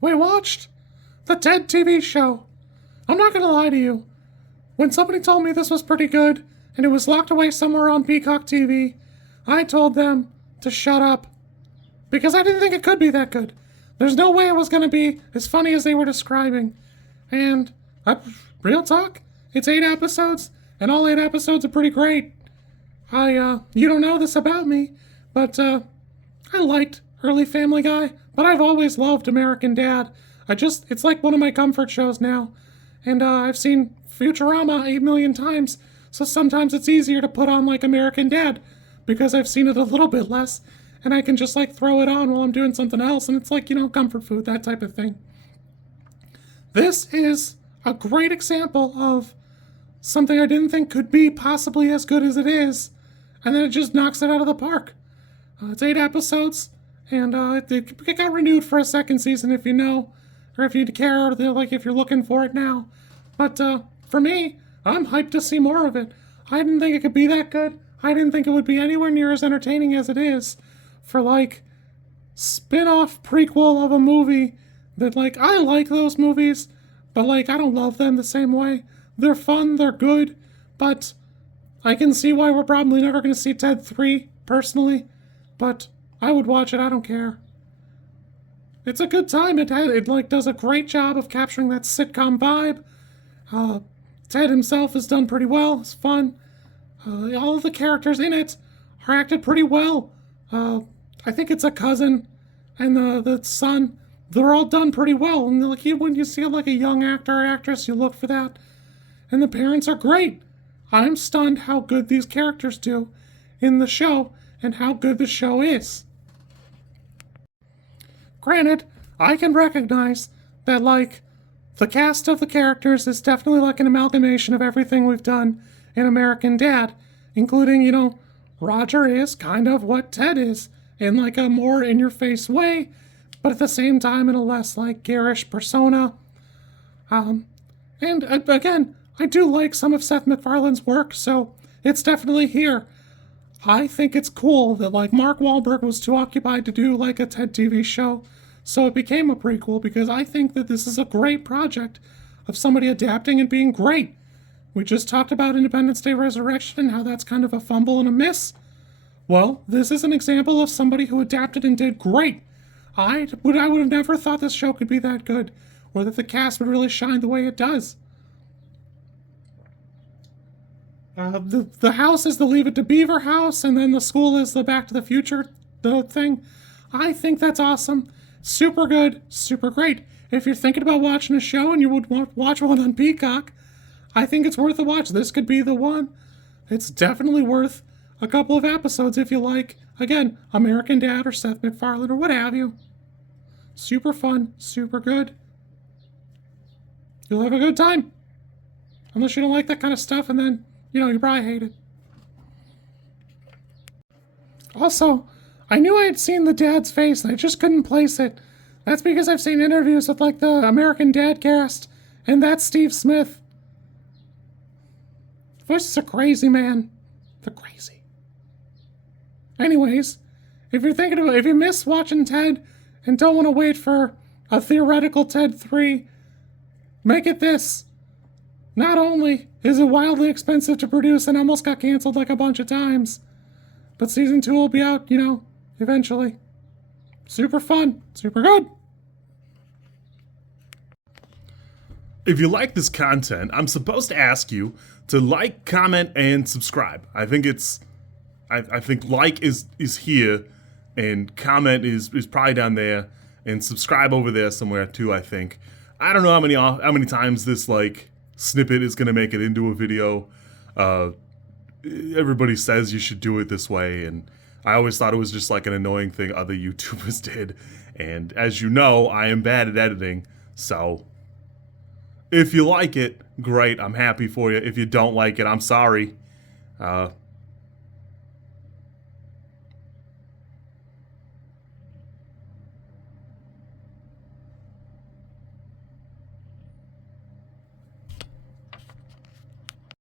We watched the Ted TV show. I'm not gonna lie to you. When somebody told me this was pretty good, and it was locked away somewhere on Peacock TV, I told them to shut up. Because I didn't think it could be that good. There's no way it was gonna be as funny as they were describing. And, real talk, it's 8 episodes, and all 8 episodes are pretty great. You don't know this about me, but, I liked early Family Guy, but I've always loved American Dad. It's like one of my comfort shows now. And, I've seen Futurama 8 million times, so sometimes it's easier to put on, like, American Dad, because I've seen it a little bit less, and I can just, like, throw it on while I'm doing something else, and it's like, comfort food, that type of thing. This is a great example of something I didn't think could be possibly as good as it is, and then it just knocks it out of the park. It's 8 episodes, and it got renewed for a second season if you know, or if you care, or like if you're looking for it now. But for me, I'm hyped to see more of it. I didn't think it could be that good. I didn't think it would be anywhere near as entertaining as it is for, like, spin-off prequel of a movie that, like, I like those movies, but, like, I don't love them the same way. They're fun, they're good, but I can see why we're probably never going to see Ted 3, personally, but I would watch it, I don't care. It's a good time. It does a great job of capturing that sitcom vibe. Ted himself has done pretty well. It's fun. All of the characters in it are acted pretty well. I think it's a cousin and the son. They're all done pretty well. And like when you see like a young actor or actress, you look for that. And the parents are great. I'm stunned how good these characters do in the show and how good the show is. Granted, I can recognize that, like, the cast of the characters is definitely like an amalgamation of everything we've done in American Dad, including, Roger is kind of what Ted is, in like a more in-your-face way, but at the same time in a less, like, garish persona. And again, I do like some of Seth MacFarlane's work, so it's definitely here. I think it's cool that, like, Mark Wahlberg was too occupied to do, like, a Ted TV show, so it became a prequel, because I think that this is a great project of somebody adapting and being great. We just talked about Independence Day Resurrection and how that's kind of a fumble and a miss. Well, this is an example of somebody who adapted and did great. I would have never thought this show could be that good, or that the cast would really shine the way it does. The house is the Leave It to Beaver house, and then the school is the Back to the Future thing. I think that's awesome. Super good, super great. If you're thinking about watching a show and you would watch one on Peacock, I think it's worth a watch. This could be the one. It's definitely worth a couple of episodes if you like. Again, American Dad or Seth MacFarlane or what have you. Super fun, super good. You'll have a good time. Unless you don't like that kind of stuff, and then, you probably hate it. Also, I knew I had seen the dad's face, and I just couldn't place it. That's because I've seen interviews with, like, the American Dad cast, and that's Steve Smith. Voices are crazy, man. They're crazy. Anyways, if you miss watching Ted and don't want to wait for a theoretical Ted 3, make it this. Not only is it wildly expensive to produce and almost got canceled like a bunch of times, but season 2 will be out, eventually. Super fun, super good. If you like this content, I'm supposed to ask you to like, comment, and subscribe. I think like is here, and comment is probably down there, and subscribe over there somewhere too, I think. I don't know how many times this, like, snippet is going to make it into a video. Everybody says you should do it this way, and I always thought it was just like an annoying thing other YouTubers did. And as you know, I am bad at editing, so if you like it, great, I'm happy for you. If you don't like it, I'm sorry.